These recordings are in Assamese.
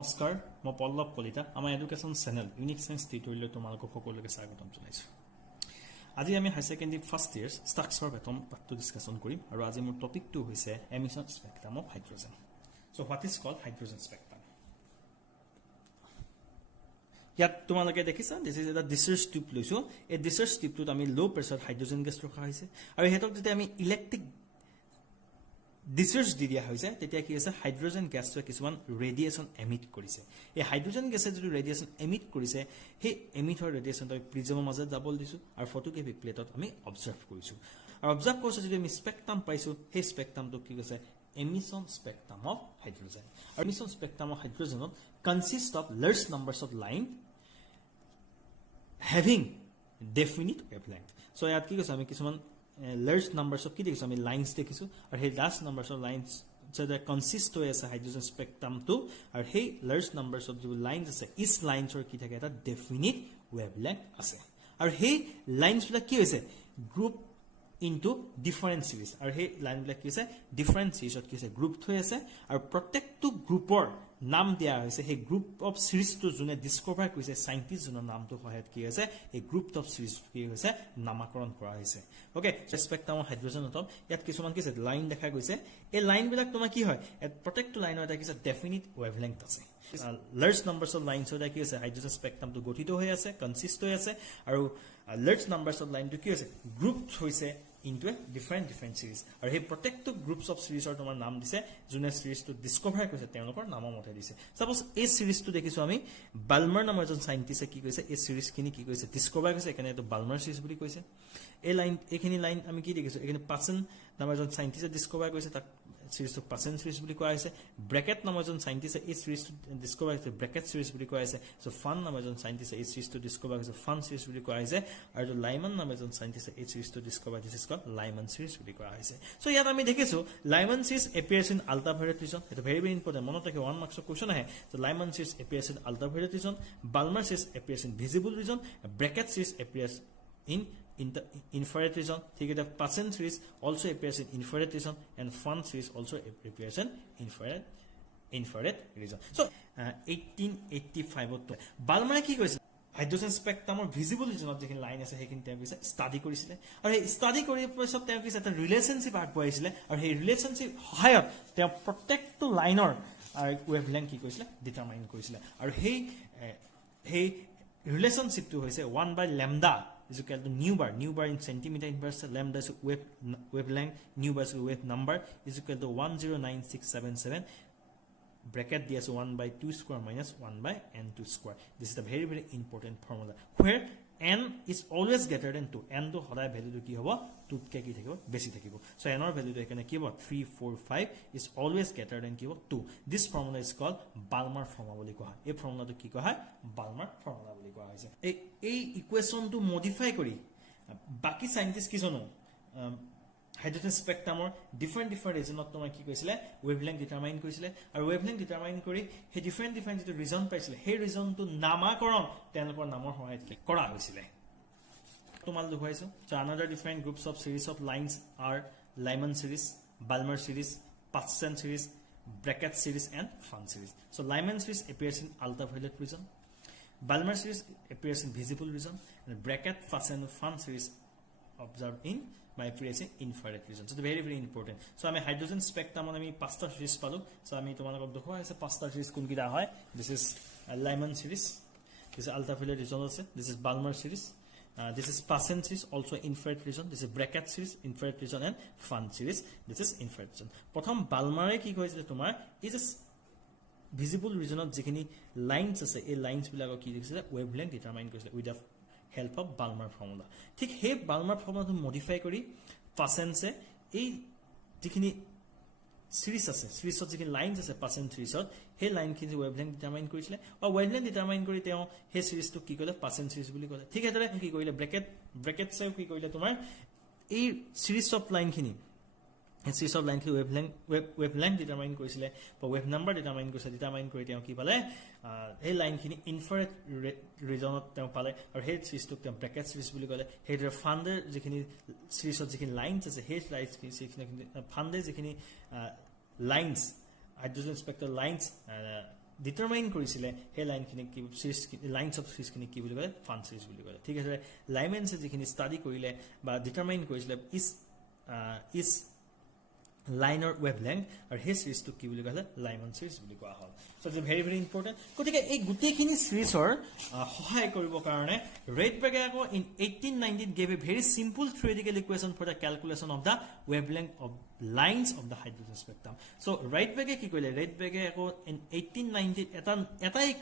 নমস্কাৰ মই পল্লৱ কলিতা আমাৰ এডুকেশ্যন চেনেল ইউনিক সায়েন্স টিউটৰিয়েললৈ তোমালোকক সকলোকে স্বাগতম জনাইছো আজি আমি high secondary first year structure atom পাৰ্টটো ডিসকাশন কৰিম আৰু আজি মোৰ টপিকটো হৈছে emission spectrum of hydrogen so what is called hydrogen spectrum ইয়াত তোমালোকে দেখিছা দিস ইজ এটা ডিসচাৰ্জ টিউব লৈছো এই ডিসচাৰ্জ টিউবটোত আমি লো প্ৰেছাৰ হাইড্ৰোজেন গেছ ৰখা হৈছে আৰু হেতক যেতিয়া আমি ইলেক্ট্ৰিক ডিসচাৰ্জ দি দিয়া হৈছে তেতিয়া কি হৈছে হাইড্ৰোজেন গেছটোৱে কিছুমান ৰেডিয়েশন এমিট কৰিছে এই হাইড্ৰোজেন গেছে যদি ৰেডিয়েশন এমিট কৰিছে সেই এমিট হোৱা ৰেডিয়েশনটো প্ৰিজমৰ মাজত ডাবল দিছো আৰু ফটোগ্ৰাফিক প্লেটত আমি অবজাৰ্ভ কৰিছো আৰু অবজাৰ্ভ কৰিছো যদি আমি স্পেক্ট্ৰাম পাইছো সেই স্পেক্ট্ৰামটো কি কৈছে emission spectrum of hydrogen emission spectrum of hydrogen consists of large numbers of line having definite wavelength so yat ki koise ami kisuman large numbers of ki dekhisu ami lines dekhisu aru he large numbers of lines so that consist hoy ase hydrogen spectrum to aru he large numbers of the lines ase is lines or ki thake eta definite wavelength ase aru he lines bila ki hoise group into different series আৰু হে লাইন বিলাক কি আছে different series ত কি আছে গ্ৰুপ থৈ আছে আৰু প্ৰত্যেকটো গ্ৰুপৰ নাম দিয়া হৈছে হে গ্ৰুপ অফ series টো জুনে ডিসকভাৰ কৰিছে সাইন্টিষ্ট জনৰ নামটো সহায়ত কি আছে এই গ্ৰুপ অফ series কি হৈছে নামকৰণ কৰা হৈছে okay spectrum of hydrogen atom ইয়াত কিছুমান কি আছে লাইন দেখা গৈছে এই লাইন বিলাক তোমাৰ কি হয় প্ৰত্যেকটো লাইনৰ এটা কি আছে ডেফিনিট ওয়েভলেংথ আছে large numbers of lines so that is a hydrogen spectrum to gotito hoy ase consist hoy ase aru large numbers of line to ki ase grouped hoise into a different series aru he protect groups of series or tomar naam dise junior series to discover koise teolokor namo mote dise suppose a series to dekisu ami balmer namor jon scientist ki koise a series kini ki koise discover koise ekane to balmer series buli koise a line ekhini line ami ki dekisu ekane person namor jon scientist discover koise tak series to person series buli koa hoise bracket namor jon scientist a series to discover koise bracket series buli koa hoise so fun namor jon scientist a series to discover koise fun series buli koa hoise aru Lyman namor jon scientist a series to discover this is called Lyman series buli koa hoise so yat ami dekhisu Lyman series appears in ultraviolet region it is very important mono take 1 marks question ahe so Lyman series appears in ultraviolet region Balmer series appears in visible region bracket series appears in the infrared region take the person series also appears in infrared region and fun series also appears in infrared region so 1885 to Balmer ki koise hydrogen spectrum or visible region of the line ase hekin te koise study korisile aru he study kori pasot te koise eta relationship art poisile aru he relationship hayat te protect to liner wavelength ki koisile determine korisile aru he relationship to hoise 1 by lambda is equal to nu bar in centimeter inverse lambda is wavelength nu bar is wave number is equal to 109677 bracket ds 1 by 2 square minus 1 by n2 square this is a very important formula where n is always greater than 2 n to hoday value to ki hobo 2 ke ki thakibo besi thakibo so n or value to ekane ki hobo 3 4 5 is always greater than ki hobo 2 this formula is called Balmer formula boli koha ei formula to ki koha Balmer formula boli koha hoise ei equation to modify kori baki scientist ki jono hydrogen spectrum or different region of tomar ki koisile wavelength determine koisile aru wavelength determine kori he different to region paisile he region to namakoron tenokor namor hoyat kora hoisile tomal dukhaisu so another different groups of series of lines are Lyman series Balmer series Paschen series bracket series and fun series so Lyman series appears in ultraviolet region Balmer series appears in visible region and bracket Paschen and fun series observed in my appearance in infrared region so very important so ami hydrogen spectrum ami pasta series palu so ami tomalok dekho ase pasta series kun kita hoy this is Lyman series this is ultraviolet region ase this is Balmer series this is Paschen series also infrared region this is bracket series infrared region and fun series this is infrared region prothom Balmer ki koisile tomar is a visible region of jekhini lines ase ei lines bilago ki dekhise wavelength determine koisile with the help of Balmer formula ঠিক হে Balmer formula to modify kori Paschen se ei jekhini series ase series of jekhini lines ase Paschen series ot he line khini wavelength determine korisile or wavelength determine kori teo he series to ki kole Paschen series boli kole ঠিক এতৰে কি কইলে bracket se কি কইলে তোমাৰ এই series of line khini series of line ki wavelength determine korisile or wave number determine kori teo ki pale hey line khini infrared region ot teo pale or he series to bracket series boli kole he funder jekhini series of jekhini lines ase he lines ki funder jekhini lines hydrogen spectral lines determine কৰিছিলে সেই লাইনখিনি কি সিৰিজ লাইনছ অফ সিৰিজ খিনি কি বুলি কয় ফান সিৰিজ বুলি কয় ঠিক আছে লাইমেন্সে যিখিনি ষ্টাডি কৰিলে বা ডিটাৰমাইন কৰিছিলে ইজ লাইনৰ ৱেভলেংথ আৰু সেই সিৰিজটো কি বুলি কয় লাইমন সিৰিজ বুলি কোৱা হয় so it's very very important গতিকে এই গুটেখিনি সিৰিজৰ সহায় কৰিবৰ কাৰণে ৰেডবেগে আকৌ in 1890 gave a very simple theoretical equation for the calculation of the wavelength of lines of the hydrogen spectrum so ৰেডবেগে কি কৰিলে ৰেডবেগে আকৌ ইন 1890 এটা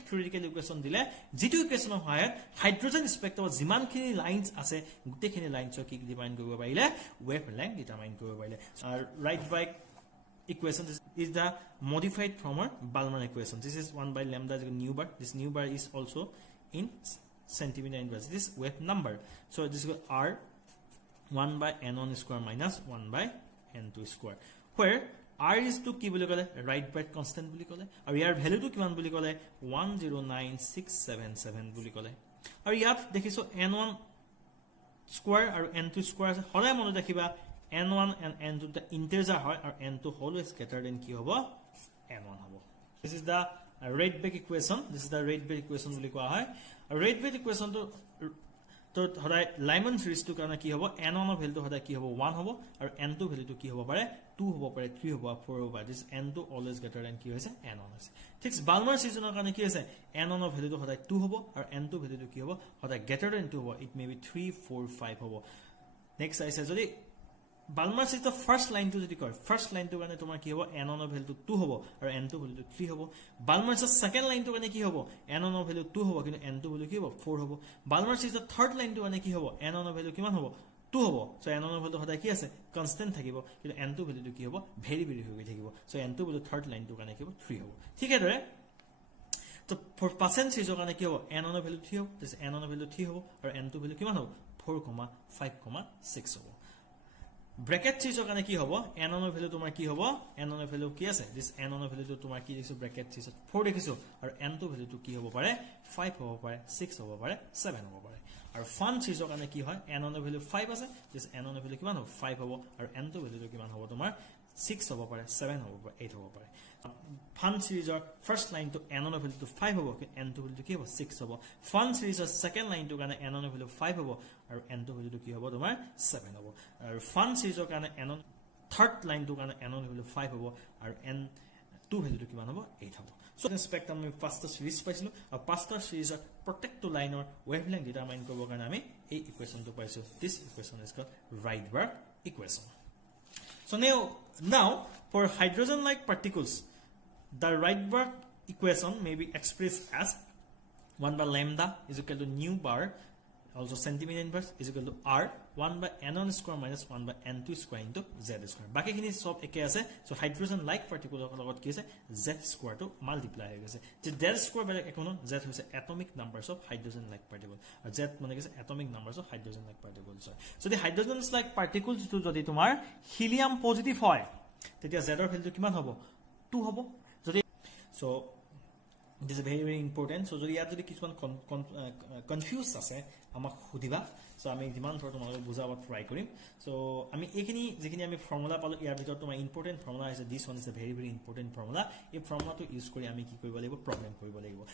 theoretical equation দিলে যিটো ইকুৱেশ্যনৰ সহায়ত হাইড্ৰোজেন স্পেক্ট্ৰামত যিমানখিনি লাইনছ আছে গুটেখিনি লাইনছৰ কি ডিফাইন কৰিব পাৰিলে wavelength ডিটাৰমাইন কৰিব পাৰিলে আৰু ৰেডবেগ equation is the modified from our Balmer equation. This is 1 by lambda is a new bar. This new bar is also in centimeter inverse. This is wave number. So this is R 1 by n1 square minus 1 by n2 square. Where R is to ki boli kole right bite constant boli kole. Or yar value to kiman boli kole 109677 boli kole. Or yat dekhiso n1 square or n2 square horay mone dekhiba n1 and n2 the integer hoy or n2 always greater than ki hobo n1 hobo this is the Rydberg equation this is the Rydberg equation boli koa hoy Rydberg equation to horay Lyman series to karone ki hobo n1 of value to hoday ki hobo 1 hobo or n2 value to ki hobo pare 2 hobo pare 3 hobo 4 hobo this n2 always greater than ki hoise n1 hoise ঠিক Balmer series or karone ki hoise n1 of value to hoday 2 hobo or n2 value to ki hobo hoday greater than 2 hobo it may be 3 4 5 hobo next I say jodi Balmer is the first line to the record. First line to gane tomar ki hobo n1 of value to 2 hobo or n2 value to 3 hobo. Balmer is the second line to gane ki hobo n1 of value 2 hobo kintu n2 value ki hobo 4 hobo. Balmer is the third line to gane ki hobo n1 of value kiman hobo 2 hobo. So n1 of value hoda ki ase constant thakibo kintu n2 value to ki hobo very very hoye thakibo. So n2 value third line to gane ki hobo 3 hobo. ঠিক আছে তো for percent size gane ki hobo n1 of value 3 hobo this n1 of value 3 hobo or n2 value kiman hobo 4,5,6 hobo. Bracket size gane ki hobo n1 of value tomar ki hobo n1 of value ki ase this n1 of value to tomar ki dekiso bracket size 4 dekiso aru n2 value to ki hobo pare 5 hobo pare 6 hobo pare 7 hobo pare aru fun size gane ki hoy n1 of value 5 ase this n1 of value kiman hobo 5 hobo aru n2 value to kiman hobo tomar 6 hobo pare 7 hobo pare 8 hobo pare fun series or first line to n1 of value to 5 hobo n2 value to ki hobo 6 hobo fun series or second line to gane n1 of value 5 hobo aru n2 value to ki hobo tomar 7 hobo aru fun series or gane n1 third line to gane n1 value 5 hobo aru n2 value to kiman hobo 8 hobo so the spectrum me pasta series paisilo or pasta series or protect to line or wavelength determine korbo gane ami ei equation to paiso this equation is called Rydberg equation. So now for hydrogen like particles the Rydberg equation may be expressed as 1 by lambda is equal to nu bar also centimeter inverse is equal to r 1 by n1 square minus 1 by n2 square into z square baki khini sob eke ase so hydrogen like particle logot ki ase z square to multiply hoye gese je z square bele ekono z hoise atomic numbers of hydrogen like particle and z mane gese atomic numbers of hydrogen like particles so the hydrogen like particles to jodi tomar helium positive hoy tetia z er value kiman hobo 2 hobo jodi so this is very very important so jodi yat jodi kisman confused ase amak hudiba so ami diman thor tomar bujaba try korim so ami ekini jekini ami formula palo yar bitor tomar important formula is this one is a very very important formula ei formula to use kori ami ki koribo laibo problem koribo laibo